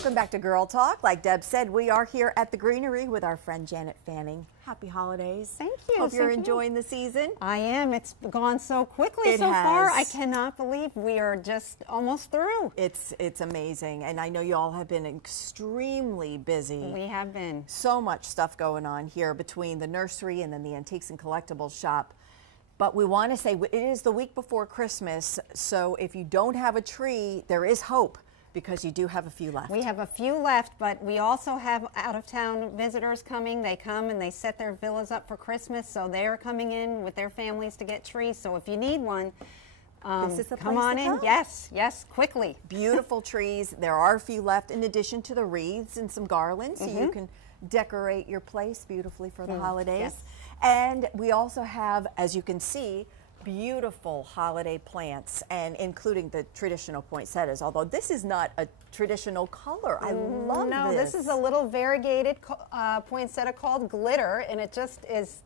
Welcome back to Girl Talk. Like Deb said, we are here at the Greenery with our friend Janet Fanning. Happy holidays. Thank you. Hope you're enjoying the season. I am. It's gone so quickly so far. I cannot believe we are just almost through. It's amazing. And I know you all have been extremely busy. We have been. So much stuff going on here between the nursery and then the antiques and collectibles shop. But we want to say it is the week before Christmas, so if you don't have a tree, there is hope, because you do have a few left. We have a few left, but we also have out-of-town visitors coming. They come and they set their villas up for Christmas, so they're coming in with their families to get trees. So if you need one, this is the come on in. Yes, yes, quickly. Beautiful trees. There are a few left, in addition to the wreaths and some garlands, so you can decorate your place beautifully for the holidays. Yes. And we also have, as you can see, beautiful holiday plants, and including the traditional poinsettias, although this is not a traditional color. I love this. No, this is a little variegated poinsettia called Glitter, and it just is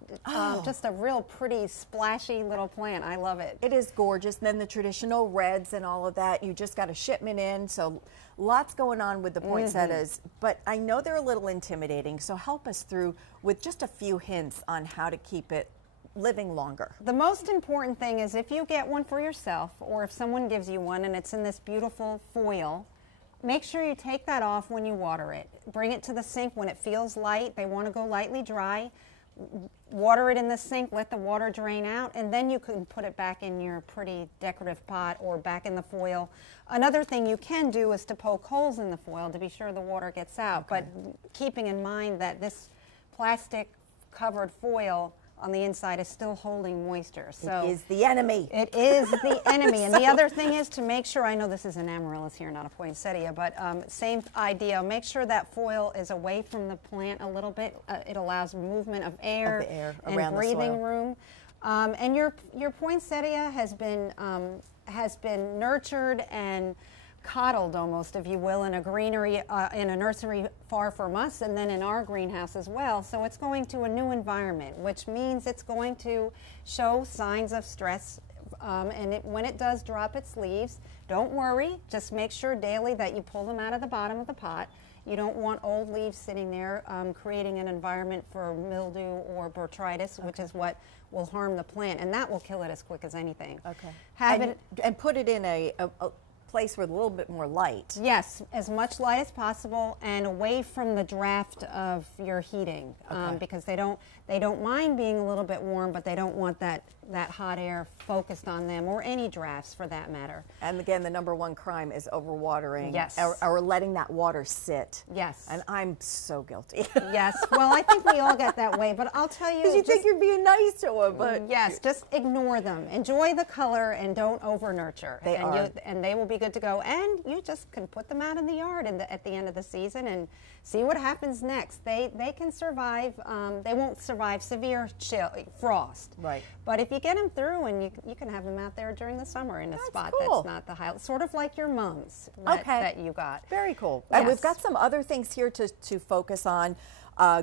just a real pretty splashy little plant. I love it. It is gorgeous. And then the traditional reds and all of that, you just got a shipment in, so lots going on with the poinsettias, but I know they're a little intimidating, so help us through with just a few hints on how to keep it living longer. The most important thing is, if you get one for yourself, or if someone gives you one and it's in this beautiful foil, make sure you take that off when you water it. Bring it to the sink when it feels light. They want to go lightly dry. Water it in the sink, let the water drain out, and then you can put it back in your pretty decorative pot or back in the foil. Another thing you can do is to poke holes in the foil to be sure the water gets out, but keeping in mind that this plastic covered foil on the inside is still holding moisture. So it is the enemy. It is the enemy. And the other thing is to make sure, I know this is an amaryllis here, not a poinsettia, but same idea. Make sure that foil is away from the plant a little bit. It allows movement of air and breathing room. And your poinsettia has been nurtured and coddled, almost, if you will, in a greenery, in a nursery far from us, and then in our greenhouse as well. So it's going to a new environment, which means it's going to show signs of stress. And when it does drop its leaves, don't worry. Just make sure daily that you pull them out of the bottom of the pot. You don't want old leaves sitting there creating an environment for mildew or botrytis, which is what will harm the plant, and that will kill it as quick as anything. Okay. And put it in a place with a little bit more light. Yes, as much light as possible, and away from the draft of your heating, because they don't mind being a little bit warm, but they don't want that hot air focused on them, or any drafts for that matter. And again, the #1 crime is overwatering. Yes. Or letting that water sit. Yes. And I'm so guilty. Yes. Well, I think we all get that way, but I'll tell you. Because you think you're being nice to them, but yes, just ignore them. Enjoy the color and don't over nurture. And they will be good to go. And you just can put them out in the yard at the end of the season and see what happens next. They can survive. They won't survive severe frost. Right. But if you get them through, and you can have them out there during the summer in a spot that's not the highlight, sort of like your mums that you got. Very cool. Yes. And we've got some other things here to focus on.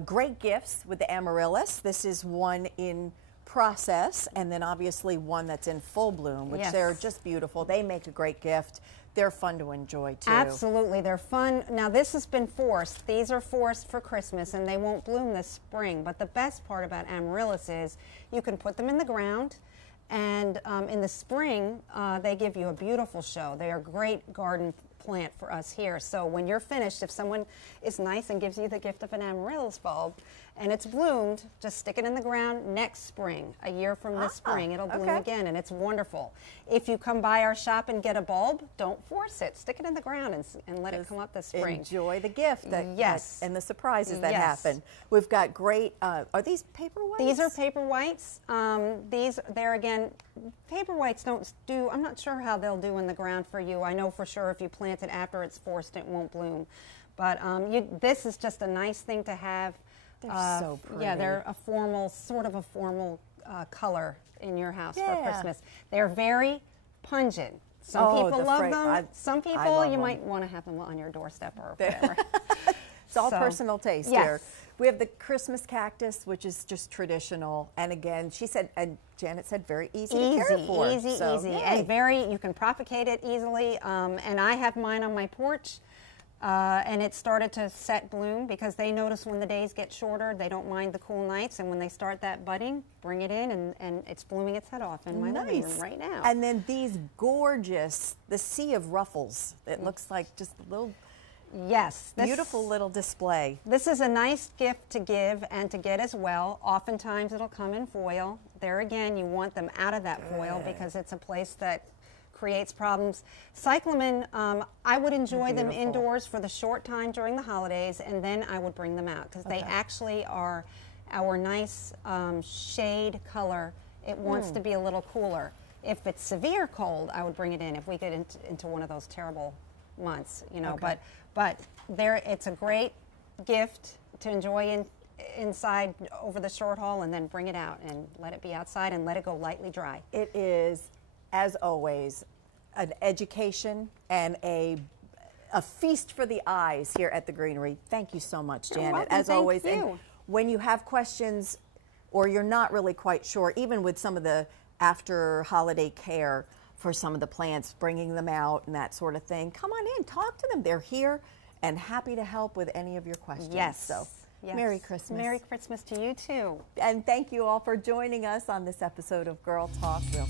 Great gifts with the amaryllis. This is one in process, and then obviously one that's in full bloom, which they're just beautiful. They make a great gift. They're fun to enjoy too. Absolutely, they're fun. Now this has been forced. These are forced for Christmas, and they won't bloom this spring. But the best part about amaryllis is you can put them in the ground, and in the spring they give you a beautiful show. They are a great garden plant for us here. So when you're finished, if someone is nice and gives you the gift of an amaryllis bulb and it's bloomed, just stick it in the ground next spring. A year from this spring, it'll bloom again, and it's wonderful. If you come by our shop and get a bulb, don't force it. Stick it in the ground and let it come up this spring. Enjoy the gift and the surprises that happen. We've got great, are these paper whites? These are paper whites. They're again, paper whites don't do, I'm not sure how they'll do in the ground for you. I know for sure if you plant it after it's forced, it won't bloom. But this is just a nice thing to have. They're so pretty. Yeah, they're a formal, sort of a formal color in your house for Christmas. They're very pungent. Some people love them. Some people, you might want to have them on your doorstep or whatever. It's all personal taste here. We have the Christmas cactus, which is just traditional. And again, she said, and Janet said, very easy to care for. Easy, and very, you can propagate it easily. And I have mine on my porch. and it started to set bloom because they notice when the days get shorter, they don't mind the cool nights, and when they start that budding, bring it in, and it's blooming its head off in my living room right now. And then these gorgeous, the sea of ruffles. It looks like just a little beautiful little display. This is a nice gift to give and to get as well. Oftentimes it'll come in foil. There again, you want them out of that foil because it's a place that creates problems. Cyclamen, I would enjoy them indoors for the short time during the holidays, and then I would bring them out because they actually are our nice shade color. It wants to be a little cooler. If it's severe cold, I would bring it in if we get into one of those terrible months, you know. But there, it's a great gift to enjoy inside over the short haul, and then bring it out and let it be outside and let it go lightly dry. It is, as always, an education and a feast for the eyes here at the Greenery. Thank you so much, Janet. As always. And when you have questions or you're not really quite sure, even with some of the after holiday care for some of the plants, bringing them out and that sort of thing, come on in, talk to them. They're here and happy to help with any of your questions. Yes. So, Merry Christmas. Merry Christmas to you too. And thank you all for joining us on this episode of Girl Talk. We'll